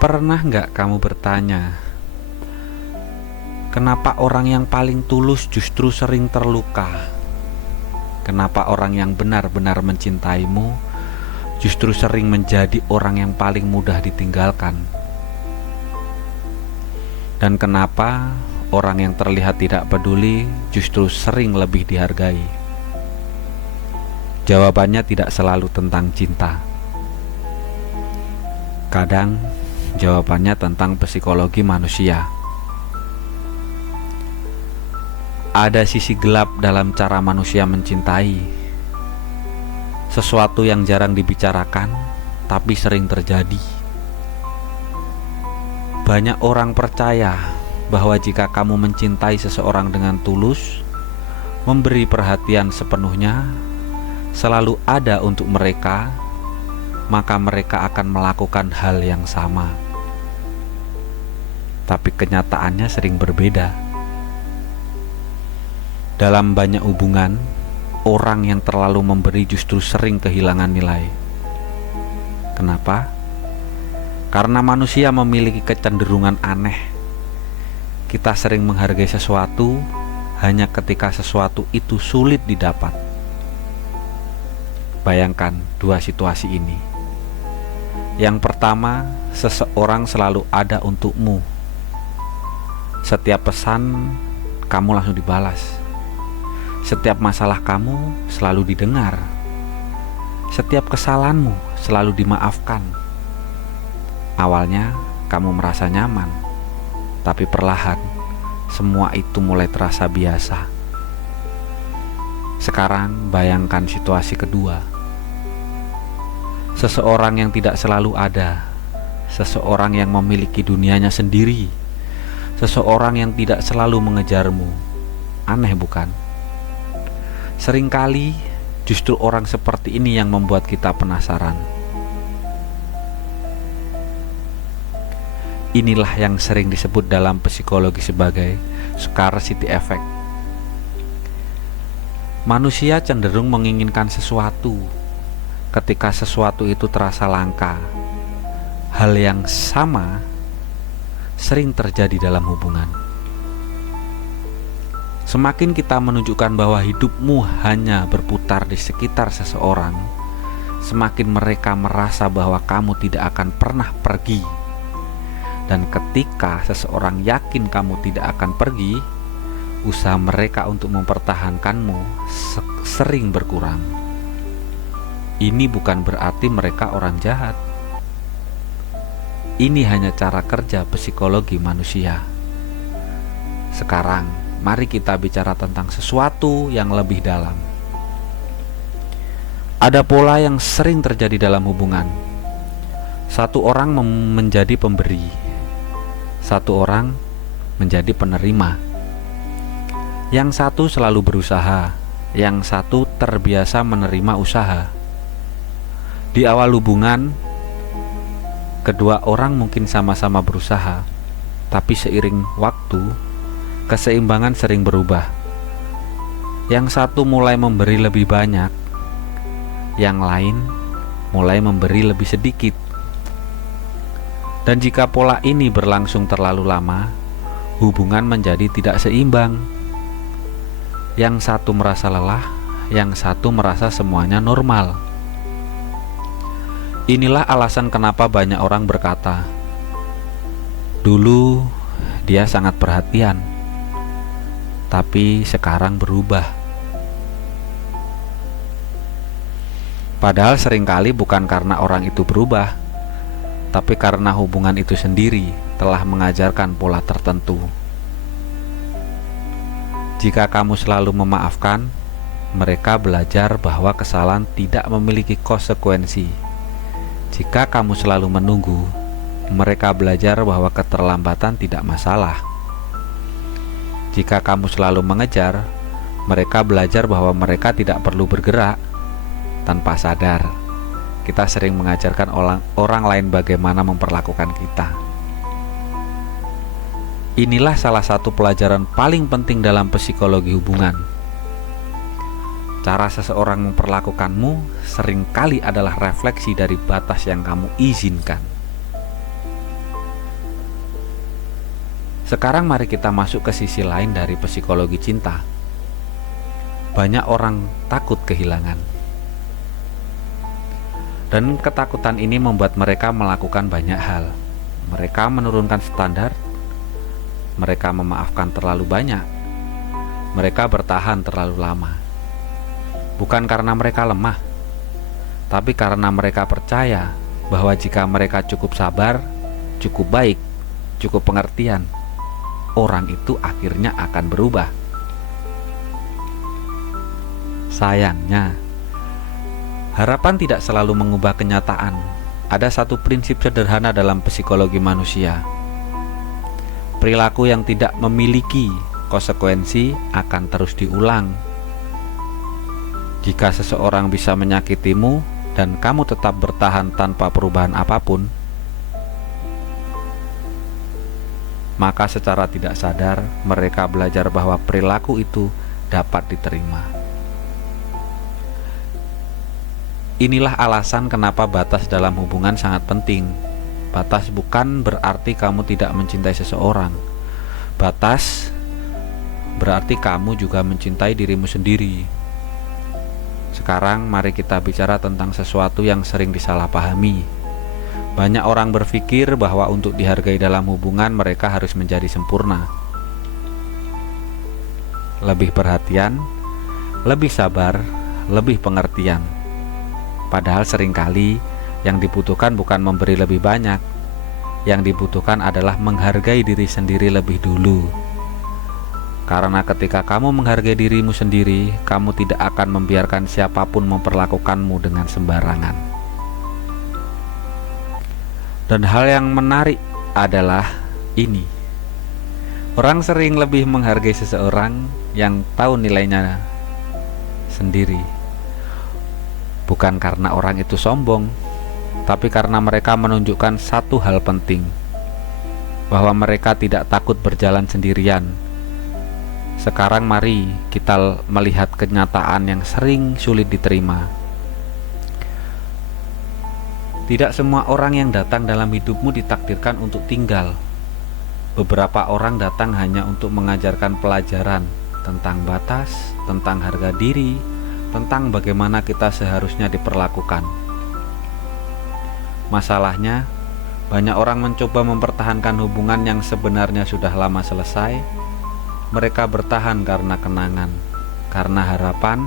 Pernah nggak kamu bertanya, kenapa orang yang paling tulus justru sering terluka? Kenapa orang yang benar-benar mencintaimu justru sering menjadi orang yang paling mudah ditinggalkan? Dan kenapa orang yang terlihat tidak peduli justru sering lebih dihargai? Jawabannya tidak selalu tentang cinta. Kadang jawabannya tentang psikologi manusia. Ada sisi gelap dalam cara manusia mencintai, sesuatu yang jarang dibicarakan tapi sering terjadi. Banyak orang percaya bahwa jika kamu mencintai seseorang dengan tulus, memberi perhatian sepenuhnya, selalu ada untuk mereka, maka mereka akan melakukan hal yang sama. Tapi kenyataannya sering berbeda. Dalam banyak hubungan, orang yang terlalu memberi justru sering kehilangan nilai. Kenapa? Karena manusia memiliki kecenderungan aneh. Kita sering menghargai sesuatu hanya ketika sesuatu itu sulit didapat. Bayangkan dua situasi ini. Yang pertama, seseorang selalu ada untukmu. Setiap pesan kamu langsung dibalas. Setiap masalah kamu selalu didengar. Setiap kesalahanmu selalu dimaafkan. Awalnya kamu merasa nyaman, tapi perlahan semua itu mulai terasa biasa. Sekarang bayangkan situasi kedua. Seseorang yang tidak selalu ada, seseorang yang memiliki dunianya sendiri, seseorang yang tidak selalu mengejarmu. Aneh bukan? Seringkali justru orang seperti ini yang membuat kita penasaran. Inilah yang sering disebut dalam psikologi sebagai scarcity effect. Manusia cenderung menginginkan sesuatu ketika sesuatu itu terasa langka. Hal yang sama sering terjadi dalam hubungan. Semakin kita menunjukkan bahwa hidupmu hanya berputar di sekitar seseorang, semakin mereka merasa bahwa kamu tidak akan pernah pergi. Dan ketika seseorang yakin kamu tidak akan pergi, usaha mereka untuk mempertahankanmu sering berkurang. Ini bukan berarti mereka orang jahat. Ini hanya cara kerja psikologi manusia. Sekarang, mari kita bicara tentang sesuatu yang lebih dalam. Ada pola yang sering terjadi dalam hubungan. Satu orang menjadi pemberi, satu orang menjadi penerima. Yang satu selalu berusaha, yang satu terbiasa menerima usaha. Di awal hubungan, kedua orang mungkin sama-sama berusaha, tapi seiring waktu, keseimbangan sering berubah. Yang satu mulai memberi lebih banyak, yang lain mulai memberi lebih sedikit. Dan jika pola ini berlangsung terlalu lama, hubungan menjadi tidak seimbang. Yang satu merasa lelah, yang satu merasa semuanya normal. Inilah alasan kenapa banyak orang berkata, "Dulu dia sangat perhatian, tapi sekarang berubah." Padahal seringkali bukan karena orang itu berubah, tapi karena hubungan itu sendiri telah mengajarkan pola tertentu. Jika kamu selalu memaafkan, mereka belajar bahwa kesalahan tidak memiliki konsekuensi. Jika kamu selalu menunggu, mereka belajar bahwa keterlambatan tidak masalah. Jika kamu selalu mengejar, mereka belajar bahwa mereka tidak perlu bergerak. Tanpa sadar, kita sering mengajarkan orang lain bagaimana memperlakukan kita. Inilah salah satu pelajaran paling penting dalam psikologi hubungan. Cara seseorang memperlakukanmu seringkali adalah refleksi dari batas yang kamu izinkan. Sekarang mari kita masuk ke sisi lain dari psikologi cinta. Banyak orang takut kehilangan, dan ketakutan ini membuat mereka melakukan banyak hal. Mereka menurunkan standar, mereka memaafkan terlalu banyak, mereka bertahan terlalu lama. Bukan karena mereka lemah, tapi karena mereka percaya bahwa jika mereka cukup sabar, cukup baik, cukup pengertian, orang itu akhirnya akan berubah. Sayangnya, harapan tidak selalu mengubah kenyataan. Ada satu prinsip sederhana dalam psikologi manusia. Perilaku yang tidak memiliki konsekuensi akan terus diulang. Jika seseorang bisa menyakitimu dan kamu tetap bertahan tanpa perubahan apapun, maka secara tidak sadar mereka belajar bahwa perilaku itu dapat diterima. Inilah alasan kenapa batas dalam hubungan sangat penting. Batas bukan berarti kamu tidak mencintai seseorang. Batas berarti kamu juga mencintai dirimu sendiri. Sekarang mari kita bicara tentang sesuatu yang sering disalahpahami. Banyak orang berpikir bahwa untuk dihargai dalam hubungan mereka harus menjadi sempurna. Lebih perhatian, lebih sabar, lebih pengertian. Padahal seringkali yang dibutuhkan bukan memberi lebih banyak. Yang dibutuhkan adalah menghargai diri sendiri lebih dulu. Karena ketika kamu menghargai dirimu sendiri, kamu tidak akan membiarkan siapapun memperlakukanmu dengan sembarangan. Dan hal yang menarik adalah ini. Orang sering lebih menghargai seseorang yang tahu nilainya sendiri. Bukan karena orang itu sombong, tapi karena mereka menunjukkan satu hal penting, bahwa mereka tidak takut berjalan sendirian. Sekarang mari kita melihat kenyataan yang sering sulit diterima. Tidak semua orang yang datang dalam hidupmu ditakdirkan untuk tinggal. Beberapa orang datang hanya untuk mengajarkan pelajaran tentang batas, tentang harga diri, tentang bagaimana kita seharusnya diperlakukan. Masalahnya, banyak orang mencoba mempertahankan hubungan yang sebenarnya sudah lama selesai. Mereka bertahan karena kenangan, karena harapan,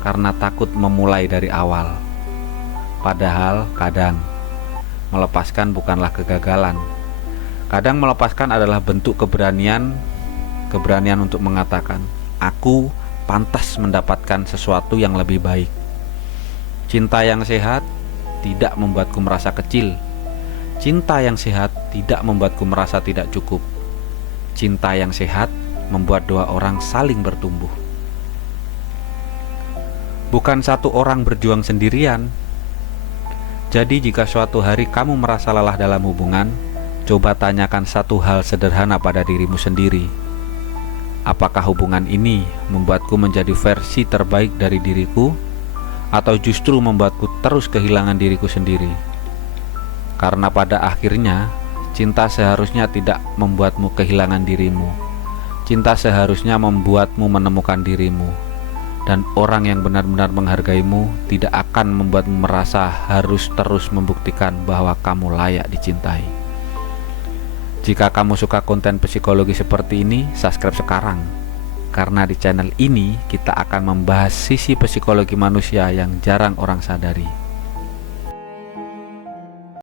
karena takut memulai dari awal. Padahal kadang melepaskan bukanlah kegagalan. Kadang melepaskan adalah bentuk keberanian untuk mengatakan, aku pantas mendapatkan sesuatu yang lebih baik. Cinta yang sehat tidak membuatku merasa kecil. Cinta yang sehat tidak membuatku merasa tidak cukup. Cinta yang sehat membuat dua orang saling bertumbuh. Bukan satu orang berjuang sendirian. Jadi jika suatu hari kamu merasa lelah dalam hubungan, coba tanyakan satu hal sederhana pada dirimu sendiri. Apakah hubungan ini membuatku menjadi versi terbaik dari diriku, atau justru membuatku terus kehilangan diriku sendiri? Karena pada akhirnya, cinta seharusnya tidak membuatmu kehilangan dirimu. Cinta seharusnya membuatmu menemukan dirimu. Dan orang yang benar-benar menghargaimu tidak akan membuatmu merasa harus terus membuktikan bahwa kamu layak dicintai. Jika kamu suka konten psikologi seperti ini, subscribe sekarang. Karena di channel ini kita akan membahas sisi psikologi manusia yang jarang orang sadari.